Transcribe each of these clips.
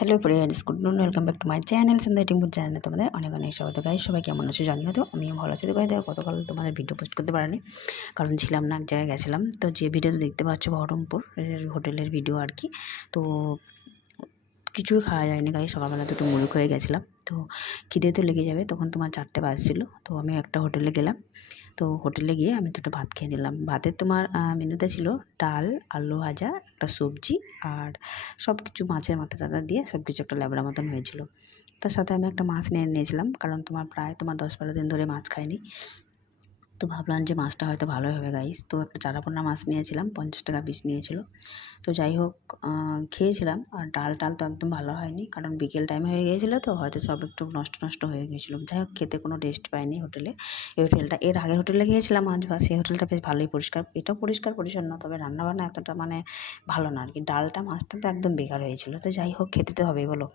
Hello friends good noon welcome back to my channel Sandhya টিম্পুর চ্যানেলে তোমাদের অনেক অনেক স্বাগত গাই সবাই কেমন আছো জানিও তো? আমিও ভালো আছি তো গাই দেখো, গতকাল তোমাদের ভিডিও পোস্ট করতে পারিনি, কারণ ছিলাম না, এক জায়গায় গেছিলাম। তো যে ভিডিওটা দেখতে পাচ্ছ বহরমপুর হোটেলের ভিডিও আর কি। তো কিছুই খাওয়া যায়নি গাই সকালবেলা দুটো মুড়ি হয়ে গেছিলাম। তো খিদে তো লেগে যাবে, তখন তোমার চারটে বাজছিল। তো আমি একটা হোটেলে গেলাম। তো হোটেলে গিয়ে আমি দুটো ভাত খেয়ে নিলাম। ভাতের তোমার মেনুতে ছিল ডাল, আলু ভাজা, একটা সবজি আর সব কিছু মাছের মাথা টাথা দিয়ে সব কিছু একটা ল্যাবড়া মতন হয়েছিল। তার সাথে আমি একটা মাছ নিয়ে নিয়েছিলাম কারণ তোমার প্রায় তোমার দশ বারো দিন ধরে মাছ খাইনি। তো ভাবলাম যে মাছটা হয়তো ভালোই হবে গাইস তো একটা চারাপোনা মাছ নিয়েছিলাম, পঞ্চাশ টাকা পিস নিয়েছিল। তো যাই হোক খেয়েছিলাম আর ডাল টাল তো একদম ভালো হয়নি, কারণ বিকেল টাইম হয়ে গিয়েছিল তো, হয়তো সব একটু নষ্ট নষ্ট হয়ে গিয়েছিল। যাই হোক, খেতে কোনো টেস্ট পাইনি হোটেলে। এই হোটেলটা এর আগের হোটেলে গিয়েছিলাম আজ বা সেই হোটেলটা বেশ ভালোই পরিষ্কার। এটাও পরিষ্কার পরিচ্ছন্ন, তবে রান্নাবান্না এতটা মানে ভালো না। আর কি, ডালটা মাছটা তো একদম বেকার হয়েছিল। তো যাই হোক, খেতে তো হবেই, বলো।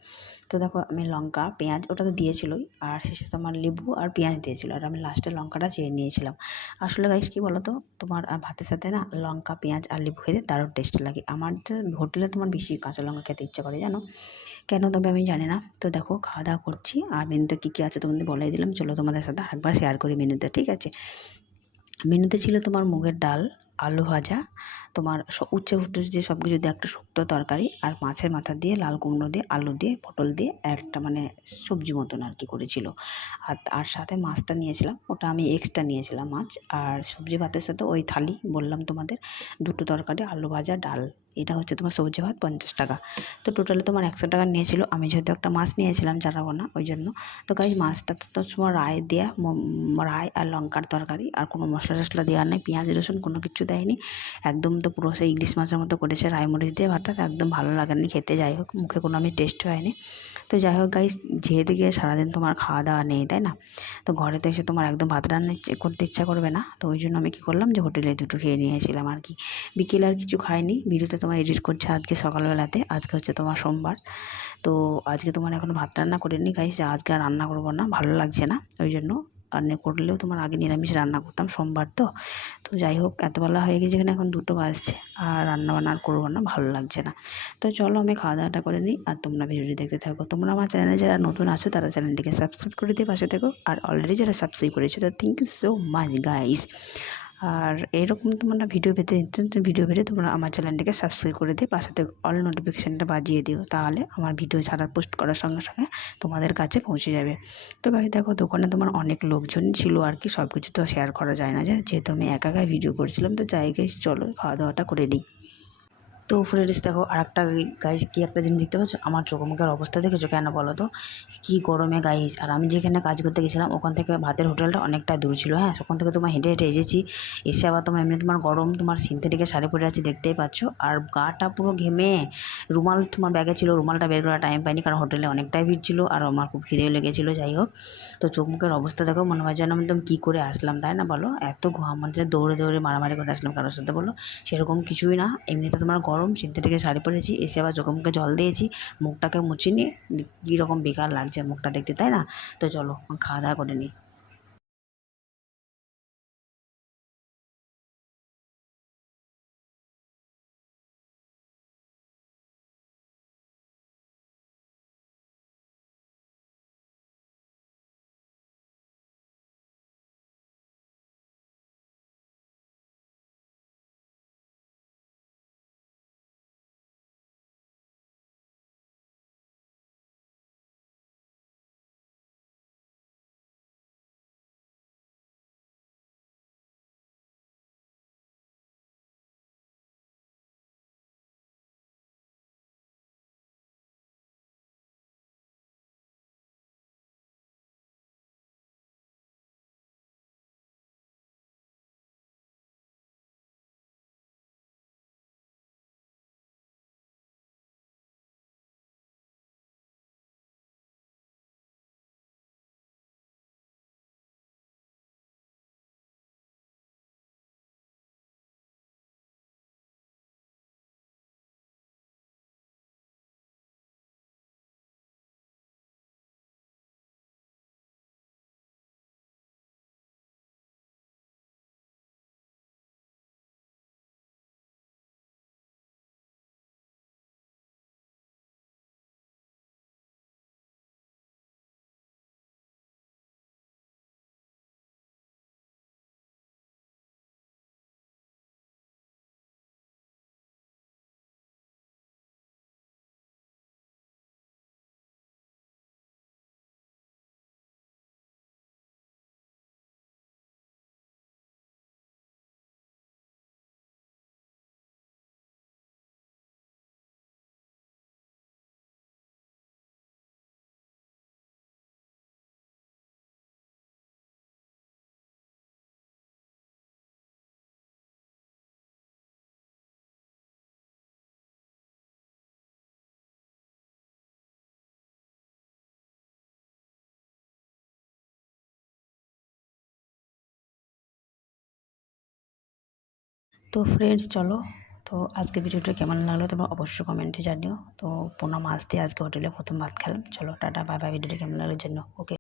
তো দেখো, আমি লঙ্কা, পেঁয়াজ, ওটা তো দিয়েছিলোই। আর শেষে তোমার লেবু আর পেঁয়াজ দিয়েছিলো। আর আমি লাস্টে লঙ্কাটা চেয়ে নিয়েছিলাম। আসলে গাইস কি বলো তো তোমার ভাতের সাথে না লঙ্কা, পেঁয়াজ, আর লেবু খেতে দারুণ টেস্ট লাগে। আমার তো হোটেলে তোমার বেশি কাঁচা লঙ্কা খেতে ইচ্ছা করে, জানো? কেন তবে আমি জানি না। তো দেখো খাওয়া দাওয়া করছি। আর মেনুতে কী কী আছে তোমাদের বলাই দিলাম। চলো তোমাদের সাথে একবার শেয়ার করি মেনুতে, ঠিক আছে? মেনুতে ছিল তোমার মুগের ডাল আলু ভাজা, তোমার উচ্ছে উচ্ছে যে সব কিছু দিয়ে একটা শুক্তো তরকারি আর মাছের মাথা দিয়ে লাল কুমড়ো দিয়ে, আলু দিয়ে, পটল দিয়ে একটা মানে সবজি মতন আর কি করেছিল। আর আর সাথে মাছটা নিয়েছিলাম, ওটা আমি এক্সট্রা নিয়েছিলাম মাছ আর সবজি ভাতের সাথে ওই থালি বললাম তোমাদের, দুটো তরকারি, আলু ভাজা, ডাল। এটা হচ্ছে তোমার সবজি ভাত পঞ্চাশ টাকা। তো টোটালে তোমার একশো টাকা নিয়েছিল, আমি যেহেতু একটা মাছ নিয়েছিলাম জানাব না, ওই জন্য। তো কাজ মাছটা তো তোমার রায় দেওয়া রায় আর লঙ্কার তরকারি আর কোনো মশলা টশলা দেওয়ার নেই, পেঁয়াজ, রসুন কোনো কিছু দেয়নি। একদম তো পুরো সেই ইলিশ মাছের মতো করেছে রায়মরিচ দিয়ে ভাতটা একদম ভালো লাগেনি খেতে। যাই হোক, মুখে কোনো আমি টেস্ট হয়নি। তো যাই হোক গাইস যেহেতু গিয়ে সারাদিন তোমার খাওয়া দাওয়া নেই, তাই না? তো ঘরে তো এসে তোমার একদম ভাত রান্না করতে ইচ্ছা করবে না। তো ওই জন্য আমি কী করলাম যে হোটেলে দুটো খেয়ে নিয়েছিলাম আর কি। বিকেলে আর কিছু খাইনি। ভিডিওটা তোমার এডিট করছে আজকে সকালবেলাতে, আজকে হচ্ছে তোমার সোমবার। তো আজকে তোমার এখনও ভাত রান্না করিনি গাইস আজকে আর রান্না করব না, ভালো লাগছে না। ওই জন্য রান্না করলেও তোমার আগে নিরামিষ রান্না করতাম সোমবার তো। তো যাই হোক এতবেলা হয়ে গেছে এখানে, এখন দুটো বাজছে। আর রান্না বান্না আর করব না, ভালো লাগছে না। তো চলো, আমি খাওয়া দাওয়াটা করে নিই আর তোমরা ভিডিওটি দেখতে থাকো। তোমরা আমার চ্যানেলে যারা নতুন আছো, তারা চ্যানেলটিকে সাবস্ক্রাইব করে দিয়ে পাশে থাকো। আর অলরেডি যারা সাবস্ক্রাইব করেছ তো thank you so much guys আর এরকম তোমরা ভিডিও পেতে ভিডিও পেতে তোমরা আমার চ্যানেলটিকে সাবস্ক্রাইব করে দিয়ে পাশে অল নোটিফিকেশানটা বাজিয়ে দিও। তাহলে আমার ভিডিও ছাড়ার পোস্ট করার সঙ্গে সঙ্গে তোমাদের কাছে পৌঁছে যাবে। তো ভাই দেখো, দোকানে তোমার অনেক লোকজন ছিল আর কি সব কিছু তো শেয়ার করা যায় না যেহেতু আমি একা একা ভিডিও করছিলাম, তো জায়গায় চলো খাওয়া দাওয়াটা করে নিই। তো ফ্রেন্ডস দেখো আর একটা গাইস কী একটা জিনিস দেখতে পাচ্ছ? আমার চোখ মুখের অবস্থা দেখেছ কেন বলো তো? কী গরমে গাইস আর আমি যেখানে কাজ করতে গেছিলাম, ওখান থেকে ভাতের হোটেলটা অনেকটা দূর ছিল হ্যাঁ? ওখান থেকে তোমার হেঁটে হেঁটে এসেছি। এসে আবার তোমার এমনি তোমার গরম, তোমার সিনথেটিকের শাড়ি পরে আছে, দেখতেই পাচ্ছ। আর গাটা পুরো ঘেমে। রুমাল তোমার ব্যাগে ছিল, রুমালটা বের করার টাইম পাইনি, কারণ হোটেলে অনেকটাই ভিড় ছিল, আর আমার খুব খিদেও লেগেছিলো, যাই হোক। তো চোখ মুখের অবস্থা দেখো, মনে হয় যেন একদম কী করে আসলাম, তাই না বলো? এত ঘাম মানে দৌড়ে দৌড়ে মারামারি করে আসলাম, কারোর সাথে বলো? সেরকম কিছুই না। এমনিতে তোমার গরম সিদ্ধ থেকে শাড়ি পরেছি এসে আবার চোখে মুখে জল দিয়েছি, মুখটাকে মুছে নিয়ে কীরকম বেকার লাগছে মুখটা দেখতে, তাই না? তো চলো, খাওয়া দাওয়া করে নিই। তো ফ্রেন্ডস চলো। তো আজকে ভিডিওটা কেমন লাগল তোমরা অবশ্যই কমেন্টে জানিও। তো পোনা মাছ দিয়ে আজকে হোটেলে প্রথম ভাত খেলাম। চলো, টাটা বাই বাই ভিডিওটা কেমন লাগল জন্য ওকে